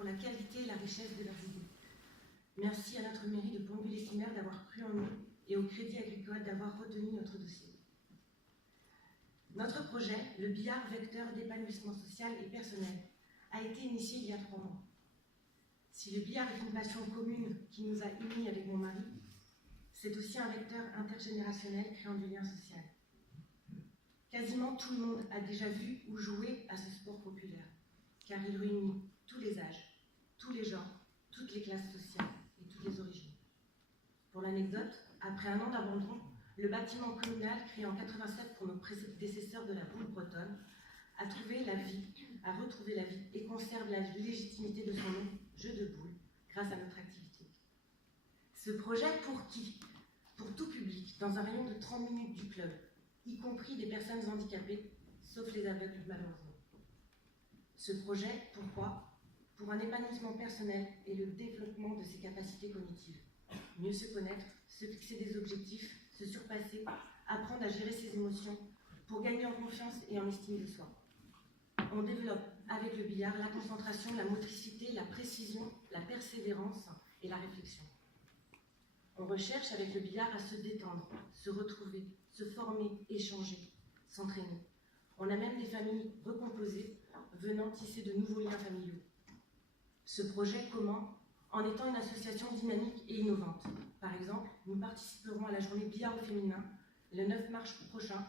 pour la qualité et la richesse de leurs idées. Merci à notre mairie de Pont-de-Bulle-les-Cimères d'avoir cru en nous et au Crédit Agricole d'avoir retenu notre dossier. Notre projet, le billard vecteur d'épanouissement social et personnel, a été initié il y a 3 mois. Si le billard est une passion commune qui nous a unis avec mon mari, c'est aussi un vecteur intergénérationnel créant du lien social. Quasiment tout le monde a déjà vu ou joué à ce sport populaire, car il réunit tous les âges, tous les genres, toutes les classes sociales et toutes les origines. Pour l'anecdote, après 1 an d'abandon, le bâtiment communal créé en 87 pour nos prédécesseurs de la boule bretonne a retrouvé la vie et conserve la légitimité de son nom, jeu de boules, grâce à notre activité. Ce projet pour qui? Pour tout public, dans un rayon de 30 minutes du club, y compris des personnes handicapées, sauf les aveugles malheureusement. Ce projet, pourquoi? Pour un épanouissement personnel et le développement de ses capacités cognitives. Mieux se connaître, se fixer des objectifs, se surpasser, apprendre à gérer ses émotions pour gagner en confiance et en estime de soi. On développe avec le billard la concentration, la motricité, la précision, la persévérance et la réflexion. On recherche avec le billard à se détendre, se retrouver, se former, échanger, s'entraîner. On a même des familles recomposées venant tisser de nouveaux liens familiaux. Ce projet, comment? En étant une association dynamique et innovante. Par exemple, nous participerons à la journée billard au féminin le 9 mars prochain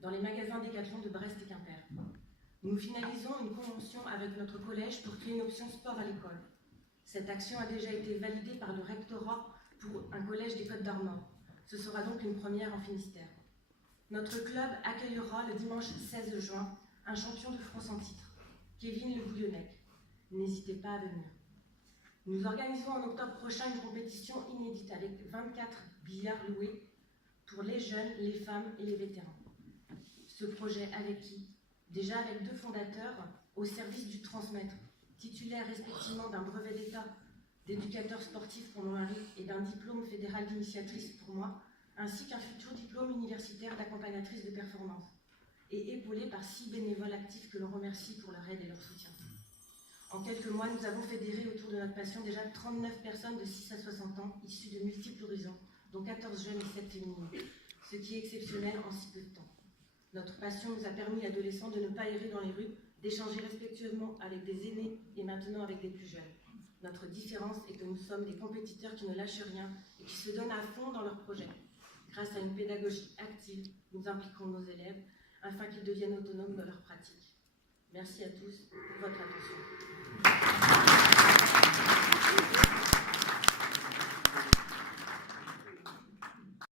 dans les magasins Décathlon de Brest et Quimper. Nous finalisons une convention avec notre collège pour créer une option sport à l'école. Cette action a déjà été validée par le rectorat pour un collège des Côtes-d'Armor. Ce sera donc une première en Finistère. Notre club accueillera le dimanche 16 juin un champion de France en titre, Kevin Le Bouillonnec. N'hésitez pas à venir. Nous organisons en octobre prochain une compétition inédite avec 24 billards loués pour les jeunes, les femmes et les vétérans. Ce projet avec qui? Déjà avec 2 fondateurs au service du transmettre, titulaires respectivement d'un brevet d'État d'éducateur sportif pour mon mari et d'un diplôme fédéral d'initiatrice pour moi, ainsi qu'un futur diplôme universitaire d'accompagnatrice de performance, et épaulé par 6 bénévoles actifs que l'on remercie pour leur aide et leur soutien. En quelques mois, nous avons fédéré autour de notre passion déjà 39 personnes de 6 à 60 ans, issues de multiples horizons, dont 14 jeunes et 7 féminines, ce qui est exceptionnel en si peu de temps. Notre passion nous a permis, adolescents, de ne pas errer dans les rues, d'échanger respectueusement avec des aînés et maintenant avec des plus jeunes. Notre différence est que nous sommes des compétiteurs qui ne lâchent rien et qui se donnent à fond dans leurs projets. Grâce à une pédagogie active, nous impliquons nos élèves afin qu'ils deviennent autonomes dans leur pratique. Merci à tous pour votre attention.